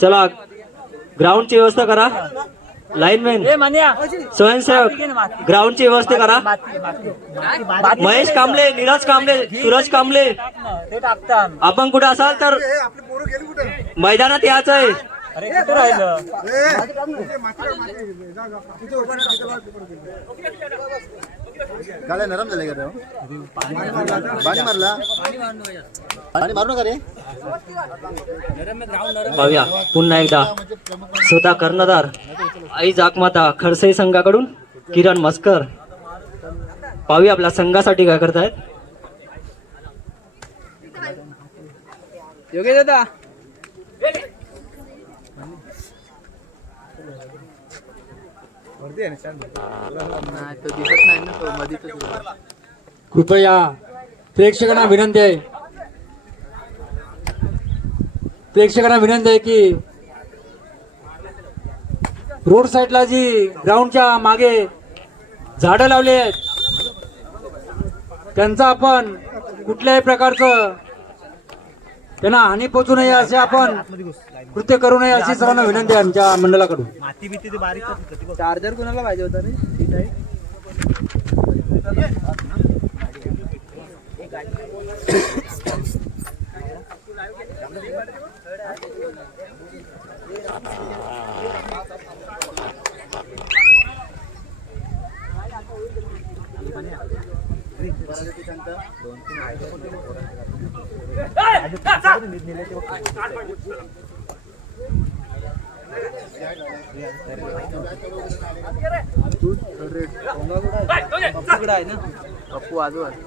चला ग्राउंडची व्यवस्था करा. लाईनमॅन स्वयंसेवक ग्राउंडची व्यवस्था करा. महेश कांबळे नीरज कांबळे सूरज कांबळे. आपण कुठे असाल तर मैदानात यायचं आहे. अरे कुठे राहिलं? गाड्या नरम झाले का? पाणी मारला? पाणी मारू नका रे. पाहूया. पुन्हा एकदा. स्वतः कर्णधार आई जाकमाता खडसे संघाकडून किरण मस्कर. पाहूया आपल्या संघासाठी काय करतायत. योगेश दादा. तो दिसत नाही ना तो मध्ये कृपया प्रेक्षकांना विनंती आहे. प्रेक्षकांना विनंती आहे की रोड साईडला जी ग्राउंडच्या मागे झाडं लावली आहेत त्यांचा आपण कुठल्याही प्रकारचं त्यांना हानी पोचू नये असे आपण कृत्य करू नये अशी सर्वांना विनंती आहे आमच्या मंडळाकडून चार्जर कुणाला पाहिजे होता रे ती टाईप तिकडे आहे ना पप्पू आजूबाजू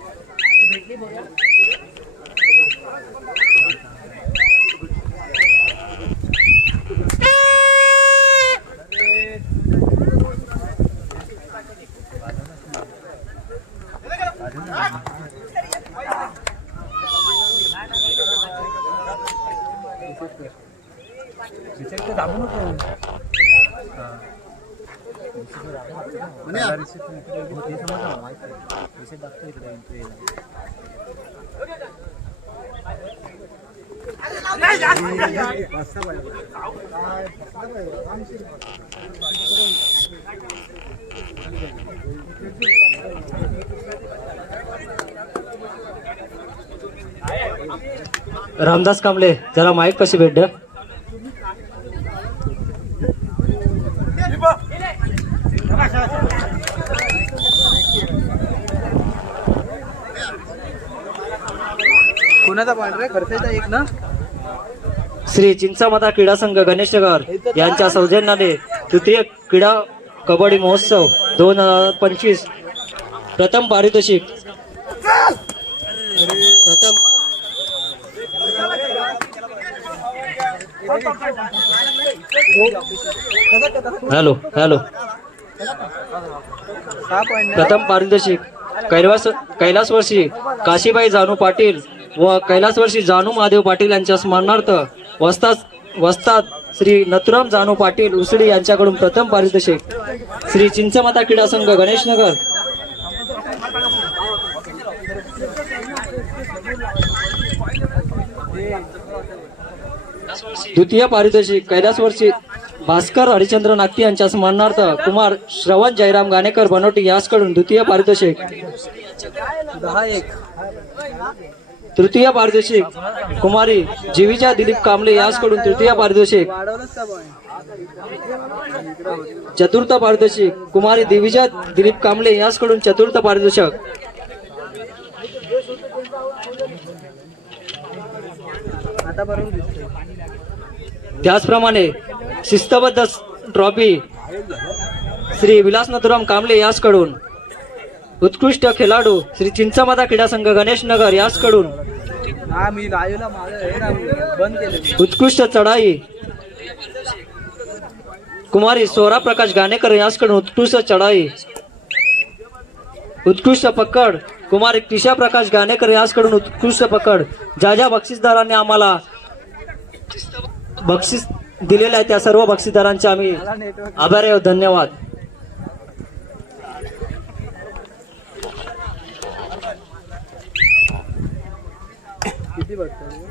रामदास कांबळे जरा माईक कशी भेट कोणाचा पॉईंट खर्चाचा एक ना? श्री चिंचामाता क्रीडा संघ गणेशनगर यांच्या सौजन्याने तृतीय क्रीडा कबड्डी महोत्सव दोन हजार पंचवीस. प्रथम पारितोषिक. प्रथम हॅलो हॅलो. प्रथम पारितोषिक. कैलास कैलासवर्षी काशीबाई जानू पाटील व कैलासवर्षी जानू महादेव पाटील यांच्या स्मरणार्थ वस्तात वस्तात श्री नथुराम जानू पाटील उसडी यांच्याकडून प्रथम पारितोषिक श्री चिंचमाता क्रीडा संघ गणेशनगर द्वितीय पारितोषिक कैलासवर्षी भास्कर हरिचंद्र नागती यांच्या स्मरणार्थ कुमार श्रवण जयराम गाणेकर बनोटी यासकडून द्वितीय पारितोषिक. दहा एक. तृतीय पारितोषिक कुमारी जीविजा दिलीप कांबळे यासकडून तृतीय पारितोषिक चतुर्थ पारितोषिक कुमारी दिविजा दिलीप कांबळे यासकडून चतुर्थ पारितोषिक त्याचप्रमाणे शिस्तबद्ध ट्रॉफी श्री विलास नथुराम कांबळे यासकडून उत्कृष्ट खेळाडू श्री चिंचामाता क्रीडा संघ गणेश नगर यासकडून. उत्कृष्ट चढाई. कुमारी सोरा प्रकाश गाणेकर यासकडून उत्कृष्ट चढाई. उत्कृष्ट पकड. कुमारी किशा प्रकाश गाणेकर यासकडून उत्कृष्ट पकड. ज्या ज्या बक्षीसदारांनी आम्हाला बक्षीस दिलेले आहे त्या सर्व बक्षीसदारांचे आम्ही आभारी आहोत. धन्यवाद. किती बघतो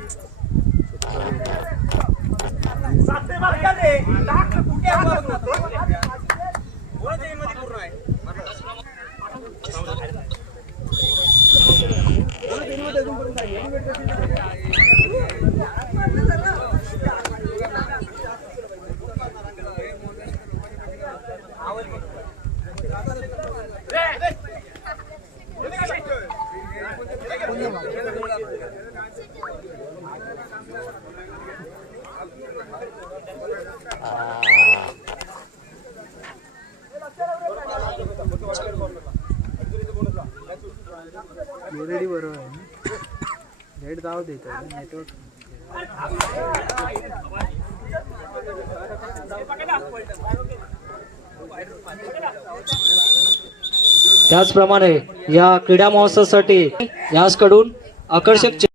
रेडी बरोबर आहे नेट जाऊ दे नेटवर्क त्याचप्रमाणे या क्रीडा महोत्सवासाठी याचकडून आकर्षक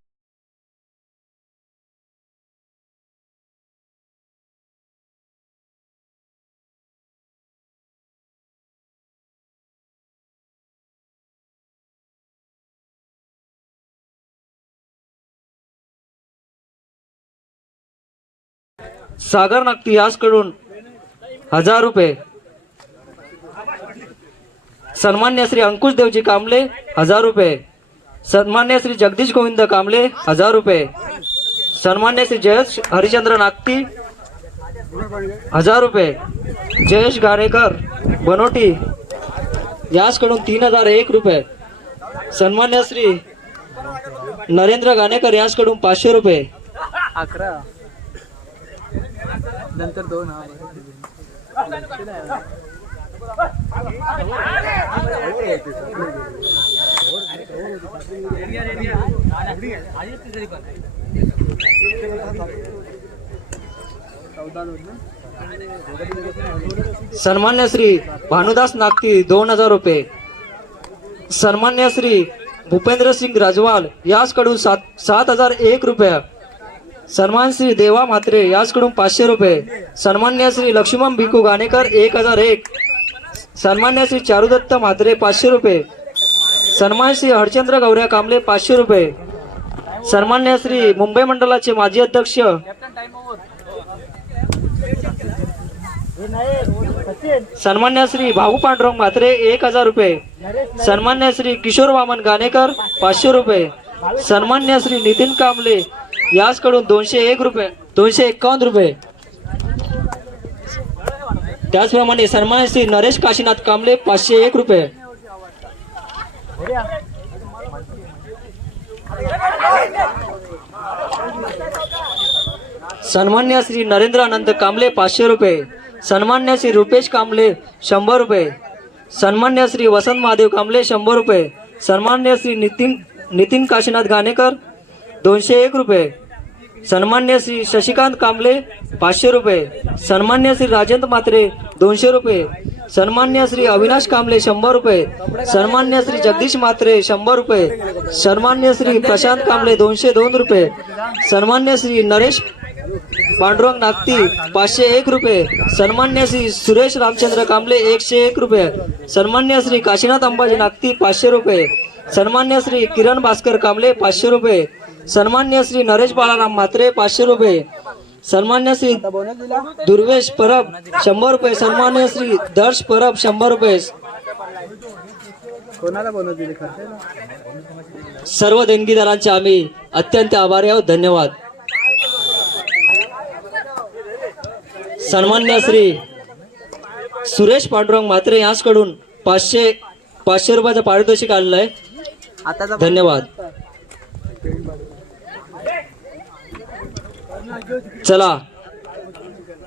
सागर नागती याचकडून हजार रुपये सन्मान्य श्री अंकुश देवजी कांबळे हजार रुपये. सन्मान्य श्री जगदीश गोविंद कांबळे हजार रुपये. सन्मान्य श्री जयेश हरिचंद्र नागती हजार रुपये. जयेश गारेकर बनोटी याचकडून तीन हजार एक रुपये. सन्मान्य श्री नरेंद्र गाणेकर याचकडून पाचशे रुपये. अकरा. नंतर दोन सन्मान्य श्री भानुदास नागती दोन हजार रुपये. सन्मान्य श्री भूपेंद्र सिंग राजवाल याचकडून सात सात हजार एक रुपया. सन्मान श्री देवा म्हात्रे याचकडून पाचशे रुपये. सन्मान्य श्री लक्ष्मण भिकू गाणेकर एक हजार एक. सन्मान्य श्री चारुदत्त म्हात्रे पाचशे रुपये. सन्मान श्री हरचंद्र गौऱ्या कांबळे पाचशे रुपये. सन्मान्य श्री मुंबई मंडळाचे माजी अध्यक्ष. सन्मान्य श्री भाऊ पांडुरंग म्हात्रे एक हजार रुपये. सन्मान्य श्री किशोर वामन गाणेकर पाचशे रुपये. सन्मान्य श्री नितीन कांबळे याचकडून दोनशे एक रुपये दोनशे एकावन्न रुपये. त्याचप्रमाणे सन्मान श्री नरेश काशीनाथ कांबळे पाचशे एक रुपये. सन्मान्य श्री नरेंद्र आनंद कांबळे पाचशे रुपये. सन्मान्य श्री रुपेश कांबळे शंभर रुपये. सन्मान्य श्री वसंत महादेव कांबळे शंभर रुपये. सन्मान्य श्री नितीन नितीन काशीनाथ गाणेकर दोनशे एक रुपये. सन्मान्य श्री शशिकांत कांबळे पाचशे रुपये. सन्मान्य श्री राजेंद्र म्हात्रे, दोनशे रुपये. सन्मान्य श्री अविनाश कांबळे शंभर रुपये. सन्मान्य श्री जगदीश म्हात्रे, शंभर रुपये. सन्मान्य श्री प्रशांत कांबळे दोनशे दोन रुपये. सन्मान्य श्री नरेश पांडुरंग नागती, पाचशे एक रुपये. सन्मान्य श्री सुरेश रामचंद्र कांबळे एकशे एक रुपये. सन्मान्य श्री काशीनाथ अंबाजी नागती, पाचशे रुपये. सन्मान्य श्री किरण भास्कर कांबळे पाचशे रुपये. सन्मान्य श्री नरेश बाळाराम म्हात्रे पाचशे रुपये. सन्मान्य श्री दुर्वेश परब शंभर रुपये. सन्मान्य श्री दर्श परब शंभर रुपये. सर्व देणगीदारांचे आम्ही अत्यंत आभारी आहोत. धन्यवाद. सन्मान्य श्री सुरेश पांडुरंग म्हात्रे यांच्याकडून पाचशे पाचशे रुपयाचं पारितोषिक आलेलं आहे. धन्यवाद. चला.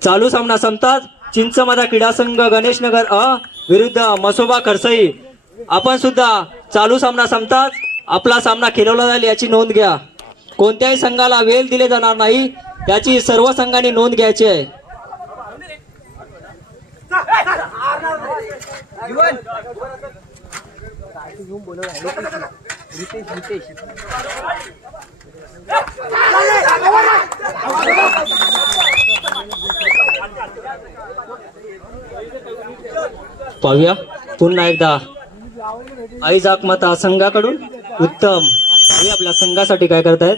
चालू सामना संपतात चिंचमाता क्रीडा संघ गणेशनगर अ विरुद्ध मसोबा खरसई. आपण सुद्धा चालू सामना संपतात आपला सामना खेळवला जाईल याची नोंद घ्या. कोणत्याही संघाला वेल दिले जाणार नाही याची सर्व संघांनी नोंद घ्यायची आहे. रितेश रितेश पाहूया. पुन्हा एकदा आई जाकमाता संघाकडून उत्तम हे आपल्या संघासाठी काय करतायत?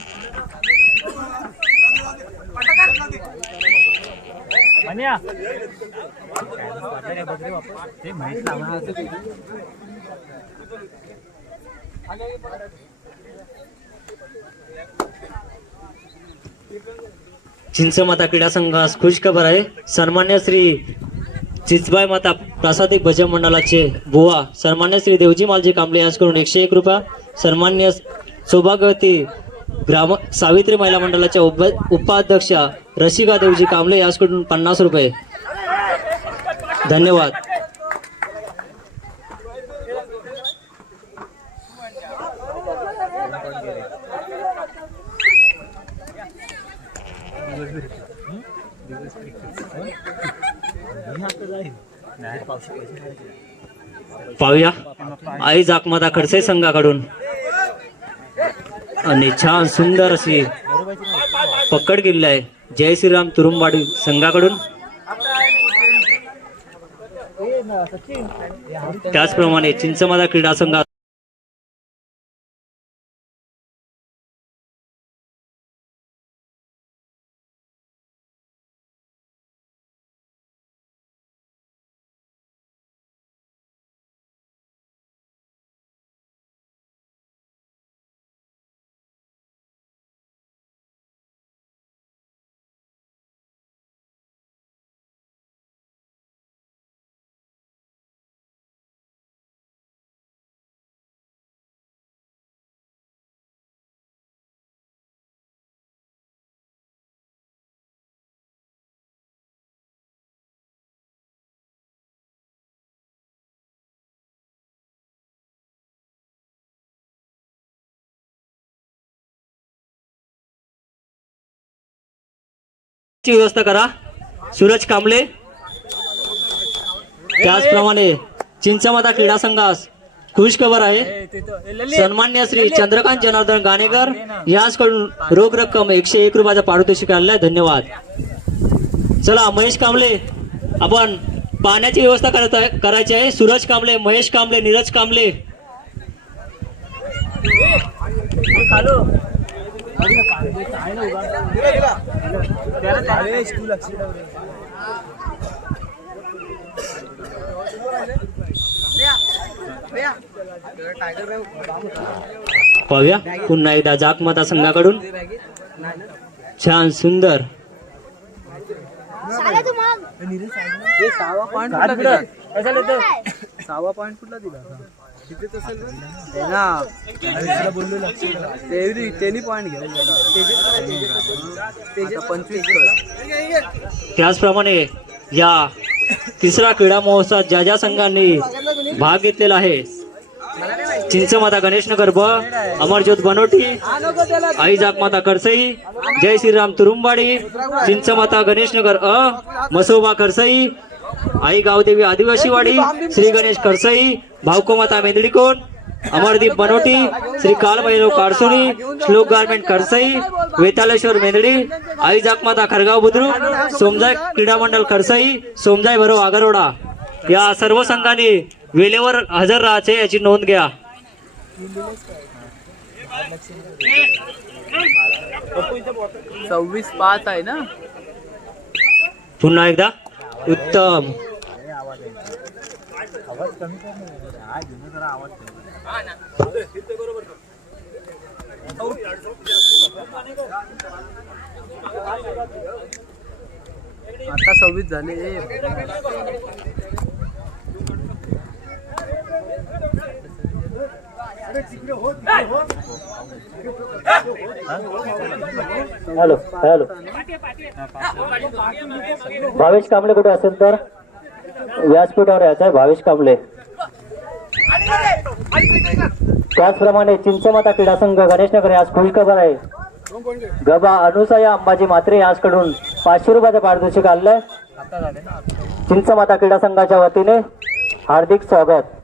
चिंचमाता क्रीडा संघास खुश खबर आहे. सन्मान्य श्री चिचबाई माता प्रासादिक भजन मंडळाचे बुवा सन्मान्य श्री देवजी मालजी कांबळे यांच्याकडून एकशे एक रुपया. सन्मान्य सौभाग्यवती ग्राम सावित्री महिला मंडळाच्या उप उपाध्यक्षा रसिका देवजी कांबळे यासकडून पन्नास रुपये. धन्यवाद. पाहूया. आई जाकमाता खडसे संघाकडून. आणि छान सुंदर अशी पकड केलेली आहे. जय श्रीराम तुरुंबाडी संघाकडून. त्याचप्रमाणे चिंचमादा क्रीडा संघात ची व्यवस्था करा. सूरज कांबळे. त्याचप्रमाणे चिंचमाता क्रीडा संघास खुश खबर आहे. सन्मान्य श्री चंद्रकांत जनार्दन गाणेकर याचकडून रोख रक्कम एकशे एक रुपयाचा पारितोषिक आणलाय धन्यवाद. चला महेश कांबळे आपण पाण्याची व्यवस्था करत करायची आहे. सूरज कांबळे महेश कांबळे नीरज कांबळे. पाहूया. पुन्हा एकदा जाकमाता संघाकडून छान सुंदर. कुठला दिला? सहावा पॉईंट कुठला दिला? ना ते त्यांनी पॉईंट घ्या तेजस पंचवीस कर. त्याचप्रमाणे या तिसरा क्रीडा महोत्सवात ज्या ज्या संघांनी भाग घेतलेला आहे चिंचमाता गणेशनगर ब अमरज्योत बनोटी आई जाकमाता करसई जय श्रीराम तुरुंबाडी चिंचमाता गणेशनगर अ मसोबा करसई आई गावदेवी आदिवासीवाडी श्री गणेश करसई भावकोमाता मेंदडीकोट अमरदीप बनोटी श्री कालभैरव काडसोनी श्लोक गारमेंट करसई वेतालेश्वर मेंदडी आई जाकमाता खरगाव बुद्रुक सोमजाय क्रीडा मंडळ खरसई सोमजाय भरो आगरोडा. या सर्व संघांनी वेळेवर हजर राहायचे याची नोंद घ्या. सव्वीस पाच आहे ना? पुन्हा एकदा. उत्तम. आता सव्वीस झाले. Hello hello. भावेश कांबळे कुठे असेल तर? व्यासपीठावर यायचं आहे भावेश कांबळे. त्याचप्रमाणे चिंचमाता क्रीडा संघ गणेशनगर आज खुशखबर आहे. गबा अनुसया अंबाजी मात्रे याचकडून पाचशे रुपयाचं पारितोषिक आणलंय. चिंचमाता क्रीडा संघाच्या वतीने हार्दिक स्वागत.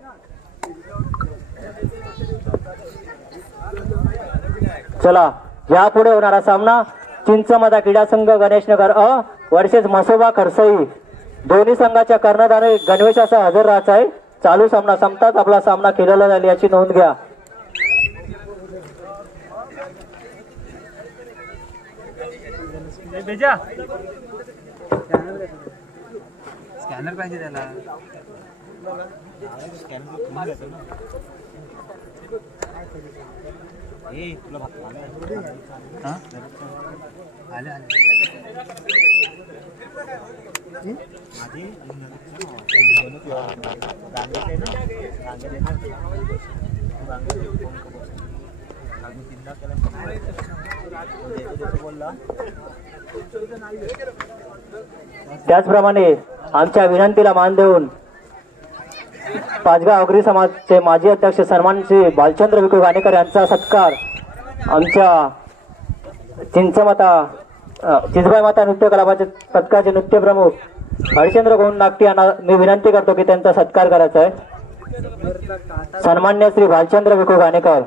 चला यापुढे होणारा सामना चिंचमदा क्रीडा संघ गणेशनगर अ वर्षेस मसोबा खरसई. दोन्ही संघाच्या कर्णधारे गणवेश असा हजर राहायचा आहे चालू सामना संपताच आपला सामना केलेला जाईल याची नोंद घ्या. स्कॅनर पाहिजे त्याला. त्याचप्रमाणे आमच्या विनंतीला मान देऊन पाचव्या अग्री समाजचे माजी अध्यक्ष सन्मान श्री बालचंद्र विकू गाणेकर यांचा सत्कार आमच्या चिंचमाता चिंचबाई माता नृत्य कलापाचे सत्कारचे नृत्य प्रमुख हरिश्चंद्र गोंड नागटी यांना मी विनंती करतो की त्यांचा सत्कार करायचा आहे. सन्मान्य श्री भालचंद्र विकू गाणेकर.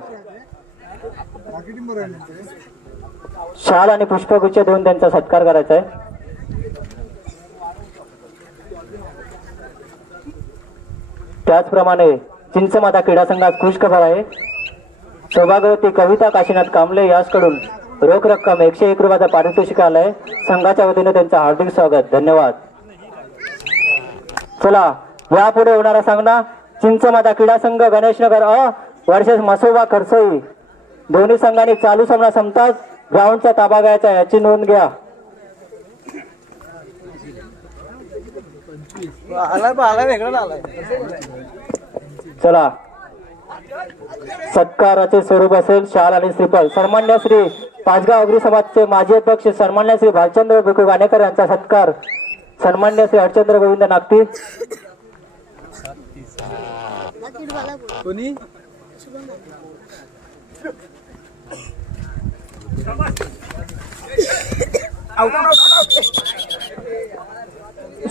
शाल आणि पुष्पगुच्छ देऊन त्यांचा सत्कार करायचा आहे. त्याचप्रमाणे चिंचमाता क्रीडा संघात खुशखबर आहे. सौभाग्यवती कविता काशीनाथ कांबळे याचकडून रोख रक्कम एकशे एक रुपयाचा पारितोषिक आलाय. संघाच्या वतीने त्यांचं हार्दिक स्वागत. धन्यवाद. चला यापुढे होणारा सामना चिंचमाता क्रीडा संघ गणेशनगर अ वर्षेस मसोबा खरसई दोन्ही संघांनी चालू सामना संपताच ग्राउंडचा ताबा घ्यायचा याची नोंद घ्या. आलाय पण आलाय वेगळा आलाय. चला. सत्काराचे स्वरूप असेल शाल आणि श्रीफळ सन्मान्य श्री पाचगाव अग्री समाजचे माजी अध्यक्ष सन्मान्य श्री भालचंद्र भिकू गाणेकर यांचा सत्कार. सन्मान्य श्री हरचंद्र गोविंद नागती कोणी?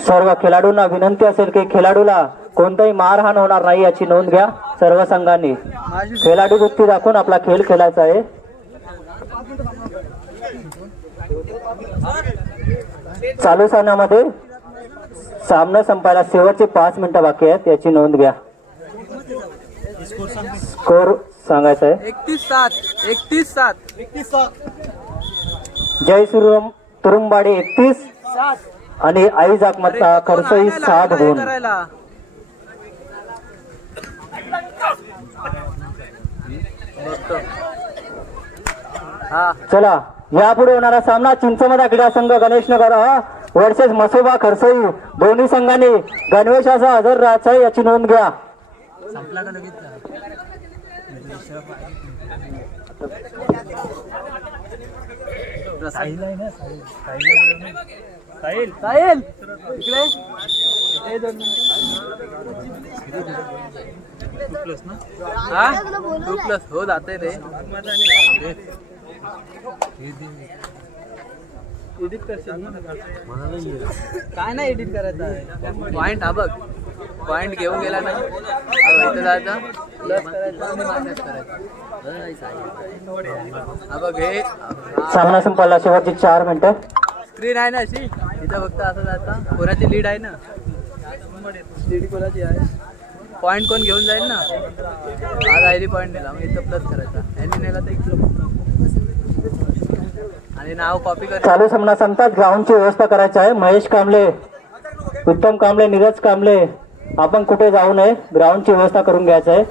सर्व खेळाडूंना विनंती असेल की खेळाडूला कोणताही मारहाण होणार नाही याची नोंद घ्या सर्व संघांनी खेळाडू वृत्ती दाखवून आपला खेळ खेळायचा आहे. चालू सामन्यामध्ये सामना संपायला शेवटचे पाच मिनिटं बाकी आहेत याची नोंद घ्या. स्कोर सांगायचा आहे. एकतीस सात एकतीस सात. एकतीस सात. जय सुरम तुरुंबाडे एकतीस. आणि आई जाकमत्ता खर्चही साठ गुण. करायला? हा चला यापुढे होणारा सामना चिंचमदा क्रीडा संघ गणेशनगर वर्सेस मसोबा खरसई दोन्ही संघांनी गणवेशाचा हजर राहायचा आहे याची नोंद घ्या. लगेच? साहिल साहिल. इकडे. ए, दोन मिनिटं. हा? टू प्लस हो जाते रे. एडिट करशील ना? काय नाही एडिट करायचं पॉइंट हा बघ. पॉइंट घेऊन गेला ना? हा, इथं जायचा प्लस करायचा. आणि मायनस करायचा. हा बघ हे सामना संपायला शेवटची चार मिनिटं. स्क्रीन आहे ना अशी? इथं फक्त असं जायचा कोणाची लीड आहे ना? लीड कोणाची आहे. पॉईंट कोण घेऊन जाईल ना? आज आयडी पॉईंट नेला. मग इथं प्लस करायचा. यांनी नेला तर इथं आणि नाव कॉपी कर चालू सामना संपताच ग्राउंडची व्यवस्था करायची आहे. महेश कांबळे उत्तम कांबळे नीरज कांबळे. आपण कुठे जाऊ नये? ग्राउंडची व्यवस्था करून घ्यायचं आहे.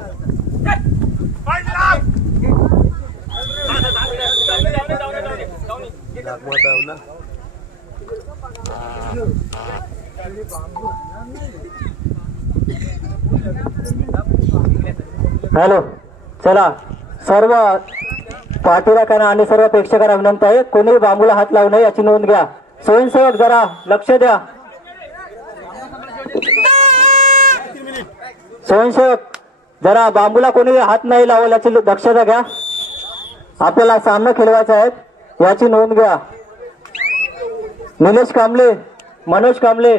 हॅलो चला. सर्व पाठीराखांना आणि सर्व प्रेक्षकांना विनंती आहे कोणी बांबूला हात लावू नये याची नोंद घ्या. स्वयंसेवक जरा लक्ष द्या. स्वयंसेवक जरा बांबूला कोणी हात नाही लावल याची दक्षता घ्या. आपल्याला सामना खेळवायचा आहे याची नोंद घ्या. निलेश कांबळे मनोज कांबळे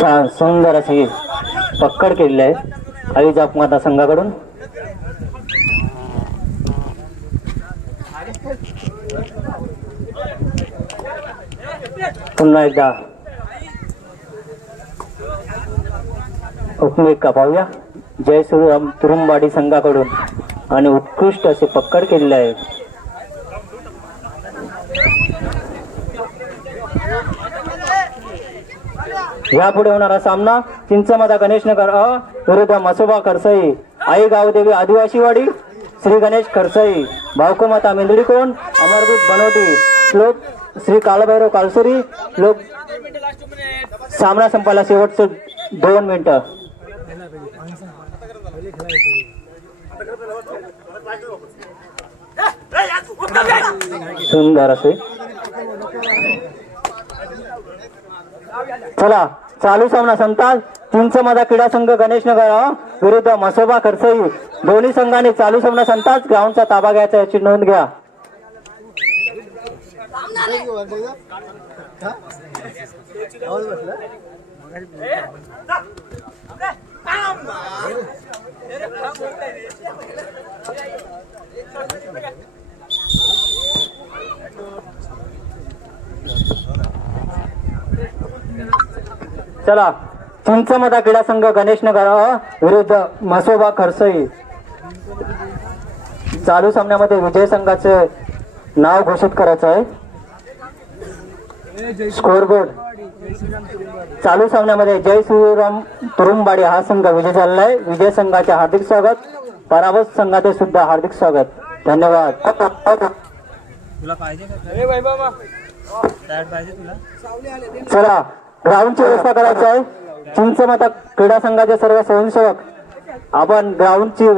छान सुंदर अशी पक्कड केलेली आहे. आई जाप माता संघाकडून. पुन्हा एकदा. हुकमेका पाहूया? जय श्रीराम तुरुंबाडी संघाकडून. आणि उत्कृष्ट असे पक्कड केलेले आहे. यापुढे होणारा सामना चिंचमाता गणेश नगर अ विरुद्ध मसोबा खरसई. आई गावदेवी आदिवासीवाडी श्री गणेश खरसई. भावकोमाता मेंदडीकोण अमरदीप बनवटी श्लोक श्री कालभैरव कालसरी. श्लोक सामना संपायला शेवटचे दोन मिनिटं. सुंदर असे. चला चालू सामना संताल चिंचमादा क्रीडा संघ गणेश नगर विरुद्ध मसोबा खरसई दोन्ही संघाने चालू सामना संताच ग्राउंडचा ताबा घ्यायचा याची नोंद घ्या. चला चिंचमदा क्रीडा संघ गणेश नगर विरुद्ध मसोबा खरसई. चालू सामन्यामध्ये विजय संघाचे नाव घोषित करायचं आहे. Score board. चालू सामन्यामध्ये जय श्रीराम तुरुंबाडी हा संघ विजय झालेला आहे. विजय संघाचे हार्दिक स्वागत. पराभूत संघाचे सुद्धा हार्दिक स्वागत. धन्यवाद. चला. ग्राउंडची व्यवस्था करायची आहे. चिंचमाता क्रीडा संघाचे सर्व स्वयंसेवक आपण ग्राउंडची